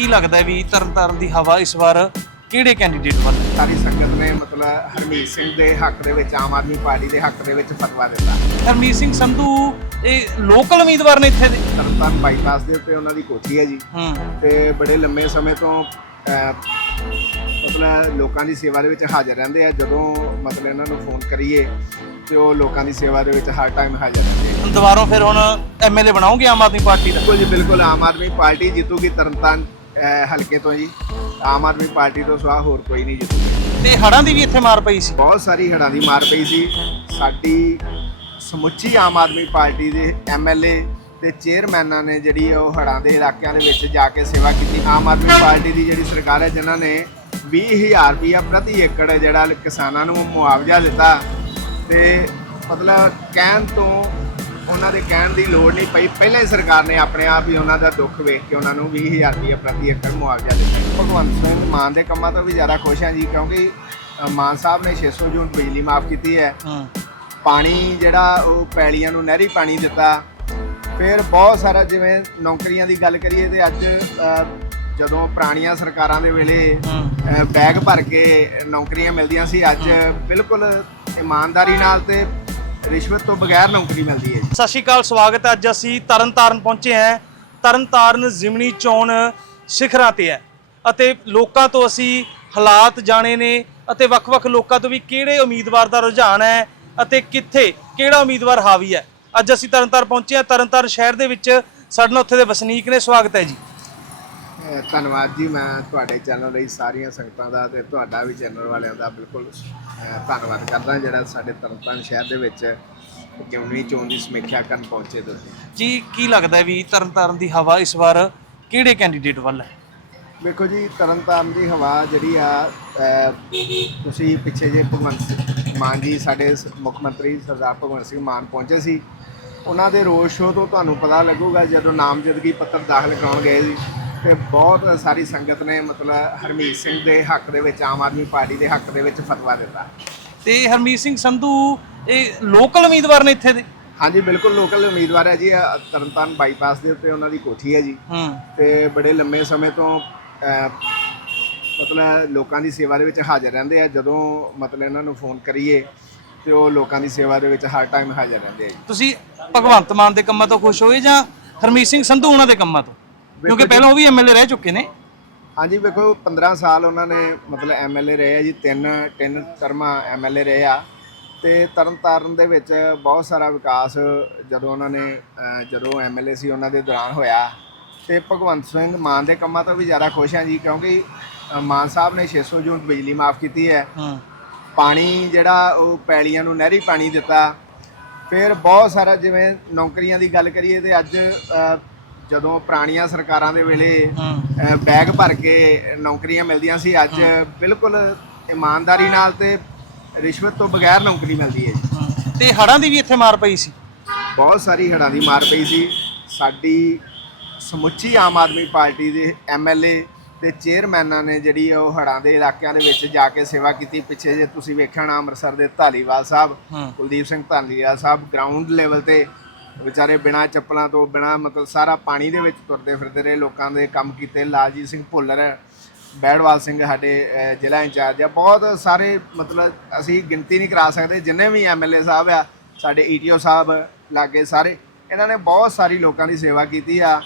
ਕੀ ਲੱਗਦਾ ਵੀ ਤਰਨਤਾਰਨ ਦੀ ਹਵਾ ਇਸ ਵਾਰ ਕਿਹੜੇ ਕੈਂਡੀਡੇਟ ਵੱਲ? ਸਾਰੀ ਸੰਗਤ ਨੇ ਮਤਲਬ ਹਰਮੀਤ ਸਿੰਘ ਦੇ ਹੱਕ ਦੇ ਵਿੱਚ ਆਮ ਆਦਮੀ ਪਾਰਟੀ ਦੇ ਹੱਕ ਦੇ ਵਿੱਚ ਫਤਵਾ ਦਿੱਤਾ। ਹਰਮੀਤ ਸਿੰਘ ਸੰਧੂ ਇਹ ਲੋਕਲ ਉਮੀਦਵਾਰ ਨੇ ਇੱਥੇ ਦੇ? ਤਰਨਤਾਰਨ ਬਾਈਪਾਸ ਦੇ ਉੱਤੇ ਉਹਨਾਂ ਦੀ ਕੋਠੀ ਹੈ ਜੀ। ਹੂੰ। ਤੇ ਬੜੇ ਲੰਮੇ ਸਮੇਂ ਤੋਂ ਅਹ, ਮਤਲਬ ਲੋਕਾਂ ਦੀ ਸੇਵਾ ਦੇ ਵਿੱਚ ਹਾਜ਼ਰ ਰਹਿੰਦੇ ਆ। ਜਦੋਂ ਮਤਲਬ ਇਹਨਾਂ ਨੂੰ ਫੋਨ ਕਰੀਏ ਤੇ ਉਹ ਲੋਕਾਂ ਦੀ ਸੇਵਾ ਦੇ ਵਿੱਚ ਹਰ ਟਾਈਮ ਹਾਜ਼ਰ ਰਹਿੰਦੇ ਆ। ਦੁਬਾਰਾ ਫਿਰ ਹੁਣ ਐਮਐਲਏ ਬਣਾਓਗੇ ਆਮ ਆਦਮੀ ਪਾਰਟੀ ਦਾ? ਬਿਲਕੁਲ ਜੀ ਬਿਲਕੁਲ ਆਮ ਆਦਮੀ ਪਾਰਟੀ ਜਿੱਤੂਗੀ ਤਰਨਤਾਰਨ। ਹਲਕੇ ਤੋਂ ਜੀ। ਆਮ ਆਦਮੀ ਪਾਰਟੀ ਤੋਂ ਸਵਾ ਹੋਰ ਕੋਈ ਨਹੀਂ ਜਿੱਤੂਗਾ ਤੇ ਹੜਾਂ ਦੀ ਵੀ ਇੱਥੇ ਮਾਰ ਪਈ ਸੀ? ਬਹੁਤ ਸਾਰੀ ਹੜ੍ਹਾਂ ਦੀ ਮਾਰ ਪਈ ਸੀ। ਸਾਡੀ ਸਮੁੱਚੀ ਆਮ ਆਦਮੀ ਪਾਰਟੀ ਦੇ ਐਮਐਲਏ ਤੇ ਚੇਅਰਮੈਨਾਂ ਨੇ ਜਿਹੜੀ ਉਹ ਹੜ੍ਹਾਂ ਦੇ ਇਲਾਕਿਆਂ ਦੇ ਵਿੱਚ ਜਾ ਕੇ ਸੇਵਾ ਕੀਤੀ। ਆਮ ਆਦਮੀ ਪਾਰਟੀ ਦੀ ਜਿਹੜੀ ਸਰਕਾਰ ਹੈ ਜਿਨ੍ਹਾਂ ਨੇ 20000 ਰੁਪਇਆ ਪ੍ਰਤੀ ਏਕੜ ਜਿਹੜਾ ਕਿਸਾਨਾਂ ਨੂੰ ਮੁਆਵਜ਼ਾ ਦਿੱਤਾ। ਤੇ ਮਤਲਬ ਕਹਿਣ ਤੋਂ ਉਹਨਾਂ ਦੇ ਕਹਿਣ ਦੀ ਲੋੜ ਨਹੀਂ ਪਈ। ਪਹਿਲਾਂ ਹੀ ਸਰਕਾਰ ਨੇ ਆਪਣੇ ਆਪ ਹੀ ਉਹਨਾਂ ਦਾ ਦੁੱਖ ਵੇਖ ਕੇ ਉਹਨਾਂ ਨੂੰ 20000 ਰੁਪਇਆ ਪ੍ਰਤੀ ਏਕੜ ਮੁਆਵਜ਼ਾ ਦਿੱਤਾ। ਭਗਵੰਤ ਸਿੰਘ ਮਾਨ ਦੇ ਕੰਮਾਂ ਤੋਂ ਵੀ ਜ਼ਿਆਦਾ ਖੁਸ਼ ਹਾਂ ਜੀ ਕਿਉਂਕਿ ਮਾਨ ਸਾਹਿਬ ਨੇ 600 ਯੂਨਿਟ ਬਿਜਲੀ ਮਾਫ ਕੀਤੀ ਹੈ। ਹੂੰ। ਪਾਣੀ ਜਿਹੜਾ ਉਹ ਪੈਲੀਆਂ ਨੂੰ ਨਹਿਰੀ ਪਾਣੀ ਦਿੱਤਾ। ਫਿਰ ਬਹੁਤ ਸਾਰਾ ਜਿਵੇਂ ਨੌਕਰੀਆਂ ਦੀ ਗੱਲ ਕਰੀਏ ਤੇ ਅੱਜ ਜਦੋਂ ਪੁਰਾਣੀਆਂ ਸਰਕਾਰਾਂ ਦੇ ਵੇਲੇ ਬੈਗ ਭਰ ਕੇ ਨੌਕਰੀਆਂ ਮਿਲਦੀਆਂ ਸੀ ਅੱਜ ਬਿਲਕੁਲ ਇਮਾਨਦਾਰੀ ਨਾਲ ਤੇ ਰਿਸ਼ਵਤ ਤੋਂ ਬਗੈਰ ਨੌਕਰੀ ਮਿਲਦੀ ਹੈ। ਸਤਿ ਸ਼੍ਰੀ ਅਕਾਲ, ਸਵਾਗਤ ਹੈ। ਅੱਜ ਅਸੀਂ ਤਰਨਤਾਰਨ ਪਹੁੰਚੇ ਹਾਂ। ਤਰਨਤਾਰਨ ਜ਼ਿਮਨੀ ਚੋਣ ਸਿਖਰਾਂ ਤੇ ਹੈ। ਅਤੇ ਲੋਕਾਂ ਤੋਂ ਅਸੀਂ ਹਾਲਾਤ ਜਾਣੇ ਨੇ ਅਤੇ ਵੱਖ-ਵੱਖ ਲੋਕਾਂ ਤੋਂ ਵੀ ਕਿਹੜੇ ਉਮੀਦਵਾਰ ਦਾ ਰੁਝਾਨ ਹੈ ਅਤੇ ਕਿੱਥੇ, ਕਿਹੜਾ ਉਮੀਦਵਾਰ ਹਾਵੀ ਹੈ। ਅੱਜ ਅਸੀਂ ਤਰਨਤਾਰਨ ਪਹੁੰਚੇ ਹਾਂ। ਤਰਨਤਾਰਨ ਸ਼ਹਿਰ ਦੇ ਵਿੱਚ ਸਾਡੇ ਨਾਲ ਉੱਥੇ ਦੇ ਵਸਨੀਕ ਨੇ। ਸਵਾਗਤ ਹੈ ਜੀ। ਧੰਨਵਾਦ ਜੀ। ਮੈਂ ਤੁਹਾਡੇ ਚੈਨਲ ਲਈ ਸਾਰੀਆਂ ਸੰਗਤਾਂ ਦਾ ਤੇ ਤੁਹਾਡਾ ਵੀ ਚੈਨਲ ਵਾਲਿਆਂ ਦਾ ਬਿਲਕੁਲ ਧੰਨਵਾਦ ਕਰਦਾ ਜਿਹੜਾ ਸਾਡੇ ਤਰਨਤਾਰਨ ਸ਼ਹਿਰ ਦੇ ਵਿੱਚ ਜਿਉਣੀ ਚੋਣ ਦੀ ਸਮੀਖਿਆ ਕਰਨ ਪਹੁੰਚੇ ਤੁਸੀਂ? ਜੀ ਕੀ ਲੱਗਦਾ ਹੈ ਵੀ ਤਰਨਤਾਰਨ ਦੀ ਹਵਾ ਇਸ ਵਾਰ ਕਿਹੜੇ ਕੈਂਡੀਡੇਟ ਵੱਲ ਹੈ? ਵੇਖੋ ਜੀ ਤਰਨਤਾਰਨ ਦੀ ਹਵਾ ਜਿਹੜੀ ਆ ਤੁਸੀਂ ਪਿੱਛੇ ਜੇ ਭਗਵੰਤ ਸਿੰਘ ਮਾਨ ਜੀ ਸਾਡੇ ਸ- ਮੁੱਖ ਮੰਤਰੀ ਸਰਦਾਰ ਭਗਵੰਤ ਸਿੰਘ ਮਾਨ ਪਹੁੰਚੇ ਸੀ ਉਹਨਾਂ ਦੇ ਰੋਡ ਸ਼ੋਅ ਤੋਂ ਤੁਹਾਨੂੰ ਪਤਾ ਲੱਗੂਗਾ ਜਦੋਂ ਨਾਮਜ਼ਦਗੀ ਪੱਤਰ ਦਾਖਲ ਕਰਾਉਣ ਗਏ ਸੀ ਤੇ ਬਹੁਤ ਸਾਰੀ ਸੰਗਤ ਨੇ ਮਤਲਬ ਹਰਮੀਤ ਸਿੰਘ ਦੇ ਹੱਕ ਦੇ ਵਿੱਚ ਆਮ ਆਦਮੀ ਪਾਰਟੀ ਦੇ ਹੱਕ ਦੇ ਵਿੱਚ ਫਤਵਾ ਦਿੱਤਾ। ਤੇ ਹਰਮੀਤ ਸਿੰਘ ਸੰਧੂ ਇਹ ਲੋਕਲ ਉਮੀਦਵਾਰ ਨੇ ਇੱਥੇ ਦੇ? ਹਾਂਜੀ ਬਿਲਕੁਲ ਲੋਕਲ ਉਮੀਦਵਾਰ ਹੈ ਜੀ ਇਹ ਤਰਨਤਾਰਨ ਬਾਈਪਾਸ ਦੇ ਉੱਤੇ ਉਹਨਾਂ ਦੀ ਕੋਠੀ ਹੈ ਜੀ। ਹੂੰ। ਤੇ ਬੜੇ ਲੰਮੇ ਸਮੇਂ ਤੋਂ ਅਹ, ਮਤਲਬ ਲੋਕਾਂ ਦੀ ਸੇਵਾ ਦੇ ਵਿੱਚ ਹਾਜ਼ਰ ਰਹਿੰਦੇ ਆ। ਜਦੋਂ ਮਤਲਬ ਇਹਨਾਂ ਨੂੰ ਫੋਨ ਕਰੀਏ ਤੇ ਉਹ ਲੋਕਾਂ ਦੀ ਸੇਵਾ ਦੇ ਵਿੱਚ ਹਰ ਟਾਈਮ ਹਾਜ਼ਰ ਰਹਿੰਦੇ ਆ ਜੀ। ਤੁਸੀਂ ਭਗਵੰਤ ਮਾਨ ਦੇ ਕੰਮਾਂ ਤੋਂ ਖੁਸ਼ ਹੋਏ ਜਾਂ ਹਰਮੀਤ ਸਿੰਘ ਸੰਧੂ ਉਹਨਾਂ ਦੇ ਕੰਮਾਂ ਤੋਂ? ਕਿਉਂਕਿ ਪਹਿਲਾਂ ਉਹ ਵੀ ਐਮਐਲਏ ਰਹਿ ਚੁੱਕੇ ਨੇ। ਹਾਂਜੀ ਵੇਖੋ 15 ਸਾਲ ਉਹਨਾਂ ਨੇ ਮਤਲਬ ਐਮਐਲਏ ਰਹੇ ਆ ਜੀ ਤਿੰਨ ਤਿੰਨ ਟਰਮਾਂ ਐਮਐਲਏ ਰਹੇ ਆ। ਤੇ ਤਰਨਤਾਰਨ ਦੇ ਵਿੱਚ ਬਹੁਤ ਸਾਰਾ ਵਿਕਾਸ ਜਦੋਂ ਉਹਨਾਂ ਨੇ ਜਦੋਂ ਐਮਐਲਏ ਸੀ ਉਹਨਾਂ ਦੇ ਦੌਰਾਨ ਹੋਇਆ। ਤੇ ਭਗਵੰਤ ਸਿੰਘ ਮਾਨ ਦੇ ਕੰਮਾਂ ਤੋਂ ਵੀ ਜ਼ਿਆਦਾ ਖੁਸ਼ ਹਾਂ ਜੀ ਕਿਉਂਕਿ ਮਾਨ ਸਾਹਿਬ ਨੇ 600 ਯੂਨਿਟ ਬਿਜਲੀ ਮਾਫ ਕੀਤੀ ਹੈ। ਪਾਣੀ ਜਿਹੜਾ ਉਹ ਪੈਲੀਆਂ ਨੂੰ ਨਹਿਰੀ ਪਾਣੀ ਦਿੱਤਾ। ਫਿਰ ਬਹੁਤ ਸਾਰਾ ਜਿਵੇਂ ਨੌਕਰੀਆਂ ਦੀ ਗੱਲ ਕਰੀਏ ਤੇ ਅੱਜ ਜਦੋਂ ਪੁਰਾਣੀਆਂ ਸਰਕਾਰਾਂ ਦੇ ਵੇਲੇ ਬੈਗ ਭਰ ਕੇ ਨੌਕਰੀਆਂ ਮਿਲਦੀਆਂ ਸੀ ਅੱਜ ਬਿਲਕੁਲ ਇਮਾਨਦਾਰੀ ਨਾਲ ਤੇ ਰਿਸ਼ਵਤ ਤੋਂ ਬਗੈਰ ਨੌਕਰੀ ਮਿਲਦੀ ਹੈ ਜੀ। ਤੇ ਹੜਾਂ ਦੀ ਵੀ ਇੱਥੇ ਮਾਰ ਪਈ ਸੀ? ਬਹੁਤ ਸਾਰੀ ਹੜ੍ਹਾਂ ਦੀ ਮਾਰ ਪਈ ਸੀ। ਸਾਡੀ ਸਮੁੱਚੀ ਆਮ ਆਦਮੀ ਪਾਰਟੀ ਦੇ ਐਮਐਲਏ ਤੇ ਚੇਅਰਮੈਨਾਂ ਨੇ ਜਿਹੜੀ ਉਹ ਹੜ੍ਹਾਂ ਦੇ ਇਲਾਕਿਆਂ ਦੇ ਵਿੱਚ ਜਾ ਕੇ ਸੇਵਾ ਕੀਤੀ। ਪਿੱਛੇ ਜੇ ਤੁਸੀਂ ਵੇਖਿਆ ਹੋਣਾ ਅੰਮ੍ਰਿਤਸਰ ਦੇ ਧਾਲੀਵਾਲ ਸਾਹਿਬ ਕੁਲਦੀਪ ਸਿੰਘ ਧਾਲੀਵਾਲ ਸਾਹਿਬ ਗਰਾਊਂਡ ਲੈਵਲ ਤੇ ਵਿਚਾਰੇ ਬਿਨਾਂ ਚੱਪਲਾਂ ਤੋਂ ਬਿਨਾਂ ਮਤਲਬ ਸਾਰਾ ਪਾਣੀ ਦੇ ਵਿੱਚ ਤੁਰਦੇ ਫਿਰਦੇ ਰਹੇ। ਲੋਕਾਂ ਦੇ ਕੰਮ ਕੀਤੇ। ਲਾਲਜੀਤ ਸਿੰਘ ਭੁੱਲਰ ਬੈੜਵਾਲ ਸਿੰਘ ਸਾਡੇ ਜ਼ਿਲ੍ਹਾ ਇੰਚਾਰਜ ਆ। ਬਹੁਤ ਸਾਰੇ ਮਤਲਬ ਅਸੀਂ ਗਿਣਤੀ ਨਹੀਂ ਕਰਾ ਸਕਦੇ। ਜਿੰਨੇ ਵੀ ਐਮਐਲਏ ਸਾਹਿਬ ਆ, ਸਾਡੇ ਈਟੀਓ ਸਾਹਿਬ ਲਾਗੇ ਸਾਰੇ, ਇਹਨਾਂ ਨੇ ਬਹੁਤ ਸਾਰੀ ਲੋਕਾਂ ਦੀ ਸੇਵਾ ਕੀਤੀ ਆ।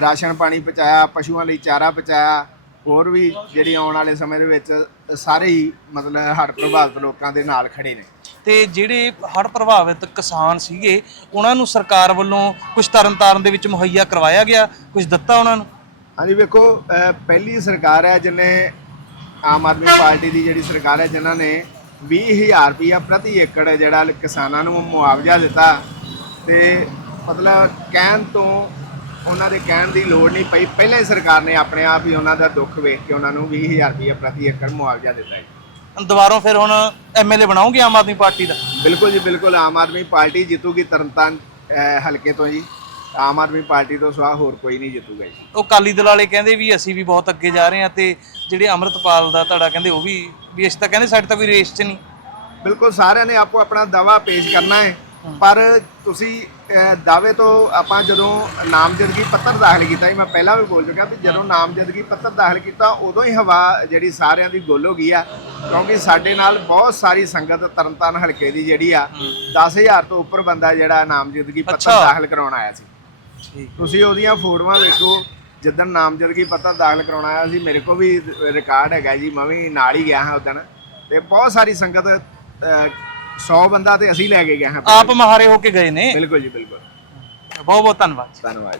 ਰਾਸ਼ਨ ਪਾਣੀ ਪਹੁੰਚਾਇਆ, ਪਸ਼ੂਆਂ ਲਈ ਚਾਰਾ ਪਹੁੰਚਾਇਆ, ਹੋਰ ਵੀ ਜਿਹੜੀ ਆਉਣ ਵਾਲੇ ਸਮੇਂ ਦੇ ਵਿੱਚ ਸਾਰੇ ਹੀ ਮਤਲਬ ਹੜ੍ਹ ਪ੍ਰਭਾਵਿਤ ਲੋਕਾਂ ਦੇ ਨਾਲ ਖੜੇ ਨੇ। ਤੇ ਜਿਹੜੇ ਹੜ੍ਹ ਪ੍ਰਭਾਵਿਤ ਕਿਸਾਨ ਸੀਗੇ, ਉਹਨਾਂ ਨੂੰ ਸਰਕਾਰ ਵੱਲੋਂ ਕੁਝ ਤਰਨਤਾਰਨ ਦੇ ਵਿੱਚ ਮੁਹੱਈਆ ਕਰਵਾਇਆ ਗਿਆ? ਕੁਝ ਦਿੱਤਾ ਉਹਨਾਂ ਨੂੰ? ਹਾਂਜੀ ਵੇਖੋ ਪਹਿਲੀ ਸਰਕਾਰ ਹੈ ਜਿਹਨੇ ਆਮ ਆਦਮੀ ਪਾਰਟੀ ਦੀ ਜਿਹੜੀ ਸਰਕਾਰ ਹੈ ਜਿਨ੍ਹਾਂ ਨੇ 20000 ਰੁਪਇਆ ਪ੍ਰਤੀ ਏਕੜ ਜਿਹੜਾ ਕਿਸਾਨਾਂ ਨੂੰ ਮੁਆਵਜ਼ਾ ਦਿੱਤਾ ਤੇ ਮਤਲਬ ਕਹਿਣ ਤੋਂ ਉਹਨਾਂ ਦੇ ਕਹਿਣ ਦੀ ਲੋੜ ਨਹੀਂ ਪਈ। ਪਹਿਲਾਂ ਹੀ ਸਰਕਾਰ ਨੇ ਆਪਣੇ ਆਪ ਹੀ ਉਹਨਾਂ ਦਾ ਦੁੱਖ ਵੇਖ ਕੇ ਉਹਨਾਂ ਨੂੰ 20000 ਰੁਪਇਆ ਪ੍ਰਤੀ ਏਕੜ ਮੁਆਵਜ਼ਾ ਦਿੱਤਾ ਹੈ। ਦੁਬਾਰਾ ਫਿਰ ਹੁਣ ਐਮਐਲਏ ਬਣਾਓਗੇ ਆਮ ਆਦਮੀ ਪਾਰਟੀ ਦਾ? ਬਿਲਕੁਲ ਜੀ ਬਿਲਕੁਲ। ਆਮ ਆਦਮੀ ਪਾਰਟੀ ਜਿੱਤੂਗੀ ਤਰਨਤਾਰਨ ਹਲਕੇ ਤੋਂ ਜੀ। ਆਮ ਆਦਮੀ ਪਾਰਟੀ ਤੋਂ ਸਵਾ ਹੋਰ ਕੋਈ ਨਹੀਂ ਜਿੱਤੂਗਾ ਜੀ। ਉਹ ਕਾਲੀ ਦਲ ਵਾਲੇ ਕਹਿੰਦੇ ਵੀ ਅਸੀਂ ਵੀ ਬਹੁਤ ਅੱਗੇ ਜਾ ਰਹੇ ਹਾਂ ਤੇ ਜਿਹੜੇ ਅੰਮ੍ਰਿਤਪਾਲ ਦਾ ਧੜਾ ਕਹਿੰਦੇ ਉਹ ਵੀ ਵੀ ਅਸੀਂ ਤਾਂ ਕਹਿੰਦੇ ਸਾਡੇ ਤਾਂ ਕੋਈ ਰੇਸ 'ਚ ਨਹੀਂ। ਬਿਲਕੁਲ ਸਾਰਿਆਂ ਨੇ ਆਪੋ ਆਪਣਾ ਦਾਵਾ ਪੇਸ਼ ਕਰਨਾ ਹੈ। ਪਰ ਤੁਸੀਂ ਦਾਅਵੇ ਤੋਂ ਆਪਾਂ ਜਦੋਂ ਨਾਮਜ਼ਦਗੀ ਪੱਤਰ ਦਾਖਲ ਕੀਤਾ ਸੀ ਮੈਂ ਪਹਿਲਾਂ ਵੀ ਬੋਲ ਚੁੱਕਾ ਵੀ ਜਦੋਂ ਨਾਮਜ਼ਦਗੀ ਪੱਤਰ ਦਾਖਲ ਕੀਤਾ ਉਦੋਂ ਹੀ ਹਵਾ ਜਿਹੜੀ ਸਾਰਿਆਂ ਦੀ ਗੁੱਲ ਹੋ ਗਈ ਆ। ਕਿਉਂਕਿ ਸਾਡੇ ਨਾਲ ਬਹੁਤ ਸਾਰੀ ਸੰਗਤ ਤਰਨਤਾਰਨ ਹਲਕੇ ਦੀ ਜਿਹੜੀ ਆ 10000 ਤੋਂ ਉੱਪਰ ਬੰਦਾ ਜਿਹੜਾ ਨਾਮਜ਼ਦਗੀ ਪੱਤਰ। ਦਾਖਲ ਕਰਾਉਣ ਆਇਆ ਸੀ। ਤੁਸੀਂ ਉਹਦੀਆਂ ਫੋਟੋਆਂ ਵੇਖੋ ਜਿੱਦਣ ਨਾਮਜ਼ਦਗੀ ਪੱਤਰ ਦਾਖਲ ਕਰਾਉਣਾ ਆਇਆ ਸੀ ਮੇਰੇ ਕੋਲ ਵੀ ਰਿਕਾਰਡ ਹੈਗਾ ਜੀ ਮੈਂ ਵੀ ਨਾਲ ਹੀ ਗਿਆ ਹਾਂ ਉਦਣ। ਤੇ ਬਹੁਤ ਸਾਰੀ ਸੰਗਤ 100 ਬੰਦਾ ਤੇ ਅਸੀਂ ਲੈ ਕੇ ਗਏ ਹਾਂ। ਆਪ ਮਹਾਰੇ ਹੋ ਕੇ ਗਏ ਨੇ। ਬਿਲਕੁਲ ਜੀ ਬਿਲਕੁਲ। ਬਹੁਤ ਬਹੁਤ ਧੰਨਵਾਦ ਧੰਨਵਾਦ।